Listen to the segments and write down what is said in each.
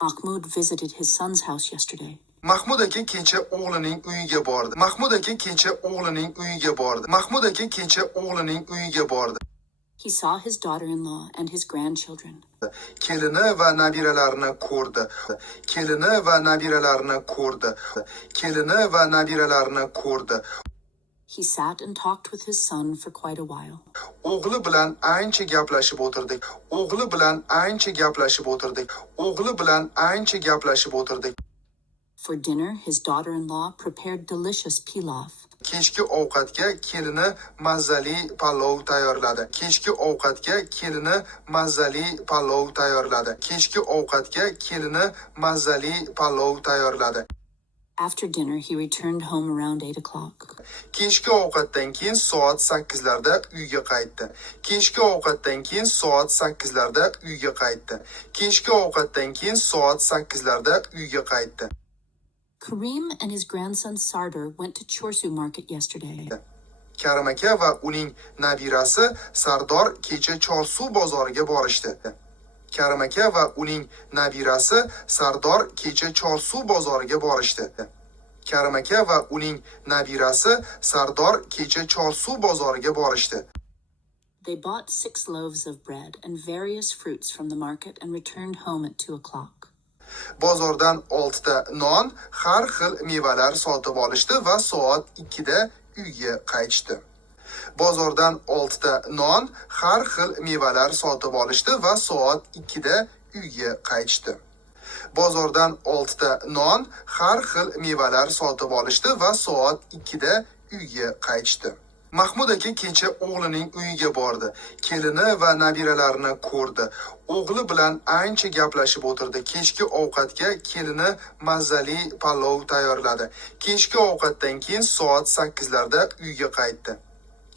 Mahmoud visited his son's house yesterday. Mahmud aka kecha o'g'lining uyiga bordi. Mahmud aka kecha o'g'lining uyiga bordi. Mahmud aka kecha o'g'lining uyiga bordi. He saw his daughter-in-law and his grandchildren. Kelini va nabiralarini ko'rdi. Kelini va nabiralarini ko'rdi. Kelini va nabiralarini ko'rdi. He sat and talked with his son for quite a while. O'g'li bilan ancha gaplashib o'tirdik. O'g'li bilan ancha gaplashib o'tirdik. O'g'li bilan ancha gaplashib o'tirdik. For dinner, his daughter-in-law prepared delicious pilaf. Kechki ovqatga kelini mazali palov tayyorladi. Kechki ovqatga kelini mazali palov tayyorladi. Kechki ovqatga kelini mazali palov tayyorladi. After dinner, he returned home around 8 o'clock. Kechki ovqatdan keyin soat 8larda uyga qaytdi. Kechki ovqatdan keyin soat 8larda uyga qaytdi. Kechki ovqatdan keyin soat 8larda uyga qaytdi. Karim and his grandson Sardar went to Chorsu market yesterday. Karim aka va uning nabirasi Sardor kecha Chorsu bozoriga borishdi. Karim aka va uning nabirasi Sardor kecha Chorsu bozoriga borishdi. Karim aka va uning nabirasi Sardor kecha Chorsu bozoriga borishdi. They bought 6 loaves of bread and various fruits from the market and returned home at 2 o'clock. Bozordan 6 ta non, har xil mevalar sotib olishdi va soat 2 da uyga qaytishdi. Bozordan 6 ta non, har xil mevalar sotib olishdi va soat 2 da uyga qaytishdi. Bozordan 6 ta non, har xil mevalar sotib olishdi va soat 2 da uyga qaytishdi. Mahmud aka kecha o'g'lining uyiga bordi. Kelini va nabiralarini ko'rdi. O'g'li bilan ancha gaplashib o'tirdi. Kechki ovqatga kelini mazali palov tayyorladi. Kechki ovqatdan keyin soat 8larda uyga qaytdi.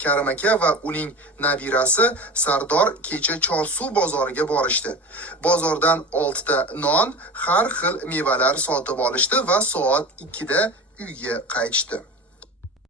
Karim aka va uning nabirasi Sardor kecha Chorsu bozoriga borishdi. Bozordan 6 ta non, har xil mevalar sotib olishdi va soat 2 da uyga qaytishdi.